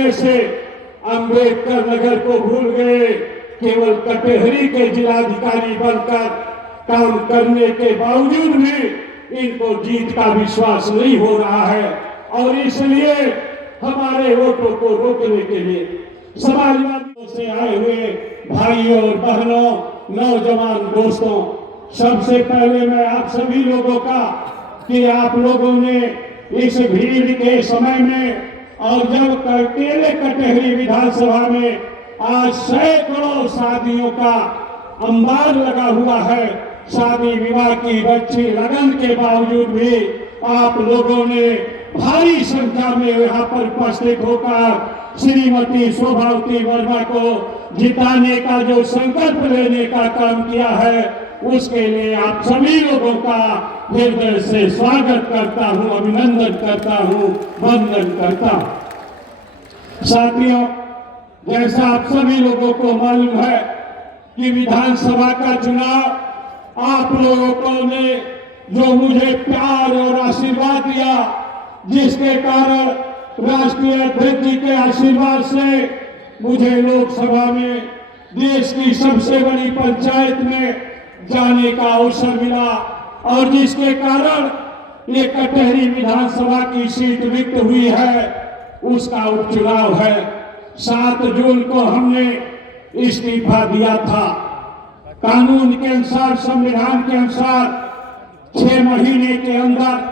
होने से अंबेडकर नगर को भूल गए। केवल कटहरी के जिलाधिकारी बनकर काम करने के बावजूद भी इनको जीत का विश्वास नहीं हो रहा है और इसलिए हमारे वोटों को रोकने के लिए समाजवादियों से आए हुए भाइयों और बहनों, नौजवान दोस्तों, सबसे पहले मैं आप सभी लोगों का कि आप लोगों ने इस भीड़ के समय में और जब अकेले कटहरी विधानसभा में आज सैकड़ों शादियों का अंबार लगा हुआ है, शादी विवाह की अच्छी लगन के बावजूद भी आप लोगों ने भारी संख्या में यहाँ पर उपस्थित होकर श्रीमती शोभावती वर्मा को जिताने का जो संकल्प लेने का काम किया है, उसके लिए आप सभी लोगों का हृदय से स्वागत करता हूं, अभिनंदन करता हूं, वंदन करता हूं। साथियों, जैसा आप सभी लोगों को मालूम है कि विधानसभा का चुनाव आप लोगों ने जो मुझे प्यार और आशीर्वाद दिया, जिसके कारण राष्ट्रीय अध्यक्ष जी के आशीर्वाद से मुझे लोकसभा में देश की सबसे बड़ी पंचायत में जाने का अवसर मिला और जिसके कारण ये कटहरी विधानसभा की सीट रिक्त हुई है, उसका उपचुनाव है। 7 जून को हमने इस्तीफा दिया था। कानून के अनुसार, संविधान के अनुसार 6 महीने के अंदर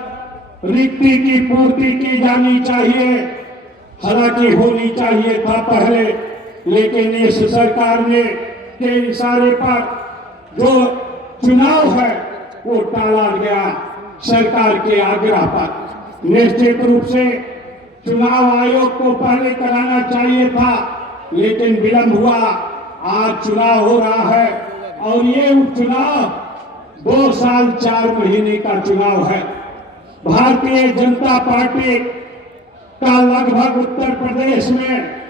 रिक्ति की पूर्ति की जानी चाहिए, हालांकि होनी चाहिए था पहले, लेकिन इस सरकार ने के इशारे पर जो चुनाव है वो टाला गया सरकार के आग्रह पर। निश्चित रूप से चुनाव आयोग को पहले कराना चाहिए था, लेकिन विलंब हुआ। आज चुनाव हो रहा है और ये उपचुनाव 2 साल 4 महीने का चुनाव है। भारतीय जनता पार्टी का लगभग उत्तर प्रदेश में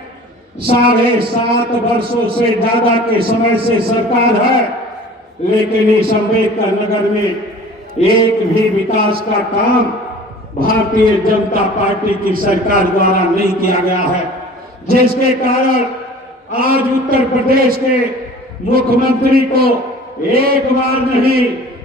7.5 वर्षों से ज्यादा के समय से सरकार है, लेकिन इस अम्बेडकर नगर में एक भी विकास का काम भारतीय जनता पार्टी की सरकार द्वारा नहीं किया गया है, जिसके कारण आज उत्तर प्रदेश के मुख्यमंत्री को 1 बार नहीं,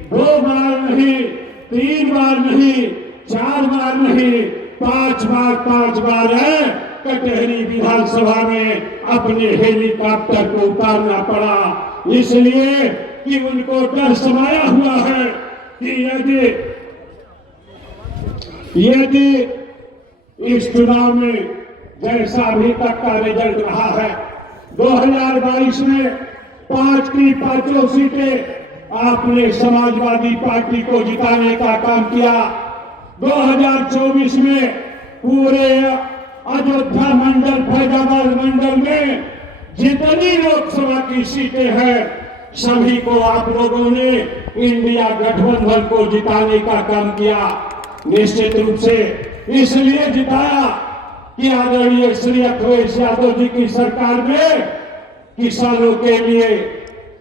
2 बार नहीं, 3 बार नहीं, 4 बार नहीं, 5 बार है कटहरी विधानसभा में अपने हेलीकॉप्टर को उतारना पड़ा, इसलिए कि उनको डर समाया हुआ है कि यदि इस चुनाव में जैसा अभी तक का रिजल्ट रहा है, 2022 में 5 की 5 सीटें आपने समाजवादी पार्टी को जिताने का काम किया। 2024 में पूरे अयोध्या मंडल, फैजाबाद मंडल में जितनी लोकसभा की सीटें हैं, सभी को आप लोगों ने इंडिया गठबंधन को जिताने का काम किया। निश्चित रूप से इसलिए जिताया कि आदरणीय श्री अखिलेश यादव जी की सरकार में किसानों के लिए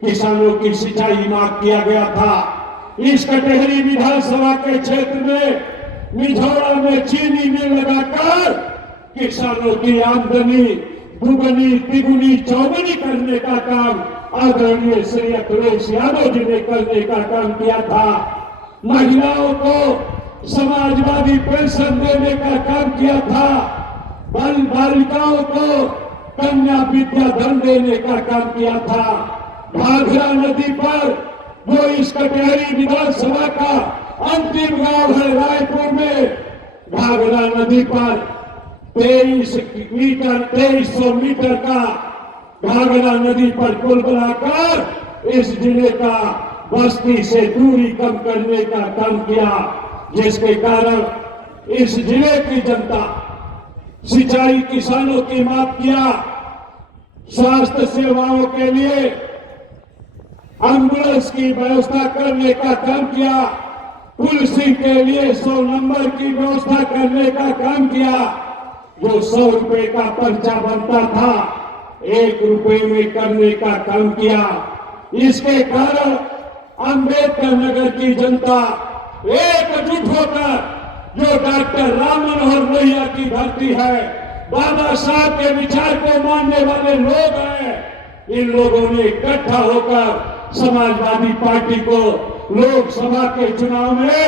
किसानों की सिंचाई माफ किया गया था। इस कटहरी विधानसभा के क्षेत्र में मिझौरा में चीनी मिल लगाकर किसानों की आमदनी दुगनी, तिगुनी, चौगुनी करने का काम आदरणीय श्री अखिलेश यादव जी ने करने का काम किया था। महिलाओं को समाजवादी पेंशन देने का काम किया था। बालिकाओं को कन्या विद्याधन देने का काम किया था। घाघरा नदी पर जो इस कटहरी विधानसभा का अंतिम गांव है रायपुर में, घाघरा नदी पर 2300 मीटर का घाघरा नदी पर पुल बनाकर इस जिले का बस्ती से दूरी कम करने का काम किया, जिसके कारण इस जिले की जनता सिंचाई किसानों की माफ किया। स्वास्थ्य सेवाओं के लिए एम्बुलेंस की व्यवस्था करने का काम किया। पुलिसिंग के लिए 100 नंबर की व्यवस्था करने का काम किया। जो 100 रुपए का पर्चा बनता था 1 रुपए में करने का काम किया। इसके कारण अम्बेडकर नगर की जनता एकजुट होकर जो डॉक्टर राम मनोहर लोहिया की भर्ती है, बाबा साहब के विचार को मानने वाले लोग हैं। इन लोगों ने इकट्ठा होकर समाजवादी पार्टी को लोकसभा के चुनाव में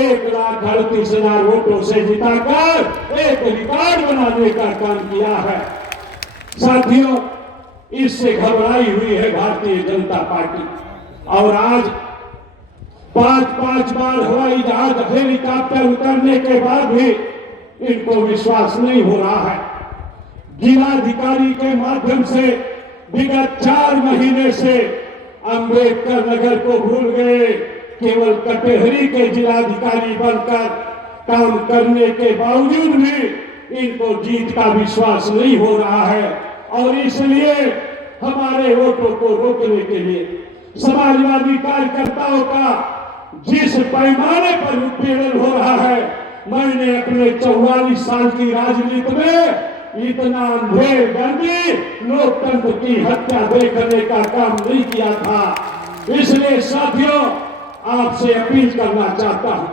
1,38,000 वोटों से जिताकर एक रिकॉर्ड बनाने का काम किया है। साथियों, इससे घबराई हुई है भारतीय जनता पार्टी। और आज 5-5 बार हवाई जहाज हेलीकॉप्टर उतरने के बाद भी इनको विश्वास नहीं हो रहा है। जिलाधिकारी के माध्यम से विगत 4 महीने से अंबेडकर नगर को भूल गए। केवल कटेहरी के जिलाधिकारी बनकर काम करने के बावजूद भी इनको जीत का विश्वास नहीं हो रहा है। और इसलिए हमारे वोटों को रोकने के लिए समाजवादी कार्यकर्ताओं का जिस पैमाने पर उत्पीड़न हो रहा है, मैंने अपने 44 साल की राजनीति में इतना अंधेरगर्दी लोकतंत्र की हत्या देखने का काम नहीं किया था। इसलिए साथियों, आपसे अपील करना चाहता हूं,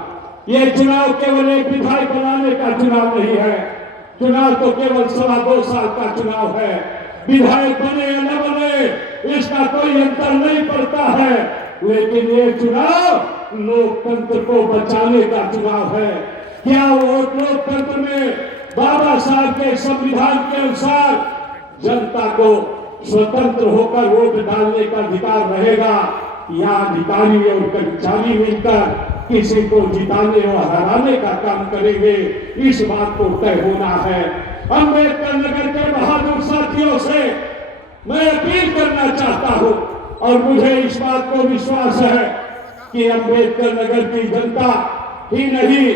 यह चुनाव केवल एक विधायक बनाने का चुनाव नहीं है। चुनाव तो केवल 2.25 साल का चुनाव है। विधायक बने या न बने इसका कोई अंतर नहीं पड़ता है, लेकिन ये चुनाव लोकतंत्र को बचाने का चुनाव है। क्या वो लोकतंत्र में बाबा साहब के संविधान के अनुसार जनता को स्वतंत्र होकर वोट डालने का अधिकार रहेगा, या अधिकारी और कर्मचारी मिलकर किसी को जिताने और हराने का काम करेंगे, इस बात को तय होना है। अंबेडकर नगर के बहादुर साथियों से मैं अपील करना चाहता हूं, और मुझे इस बात को विश्वास है कि अंबेडकर नगर की जनता ही नहीं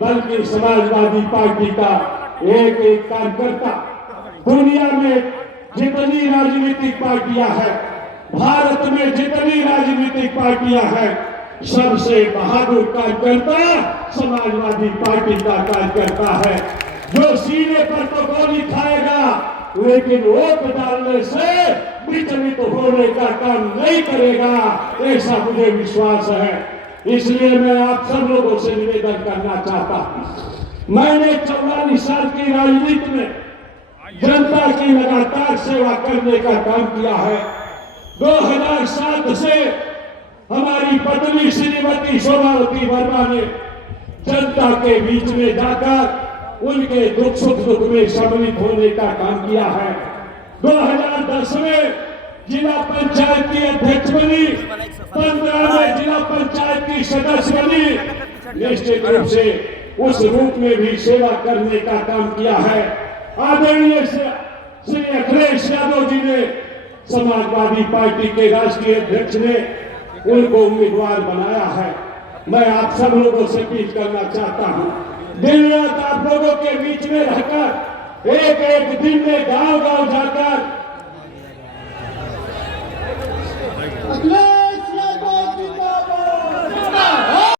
बल्कि समाजवादी पार्टी का एक एक कार्यकर्ता, दुनिया में जितनी राजनीतिक पार्टियां हैं, भारत में जितनी राजनीतिक पार्टियां हैं, सबसे बहादुर कार्यकर्ता समाजवादी पार्टी का कार्यकर्ता है, जो सीने पर तो गोली खाएगा लेकिन वोट डालने से विचलित होने का काम नहीं करेगा, ऐसा मुझे विश्वास है। इसलिए मैं आप सब लोगों से निवेदन करना चाहता हूं। मैंने 44 साल की राजनीति में जनता की लगातार सेवा करने का काम किया है। 2007 से हमारी पत्नी श्रीमती शोभावती वर्मा ने जनता के बीच में जाकर उनके दुख सुख में सम्मिलित होने का काम किया है। 2010 में जिला पंचायत की अध्यक्ष बनी, 15 में जिला पंचायत की सदस्य बनी। निश्चित रूप से उस रूप में भी सेवा करने का काम किया है। आदरणीय श्री अखिलेश यादव जी ने, समाजवादी पार्टी के राष्ट्रीय अध्यक्ष ने उनको उम्मीदवार बनाया है। मैं आप सब लोगों से अपील करना चाहता हूं, दिन रात आप लोगों के बीच में रहकर एक एक दिन में गांव गांव जाकर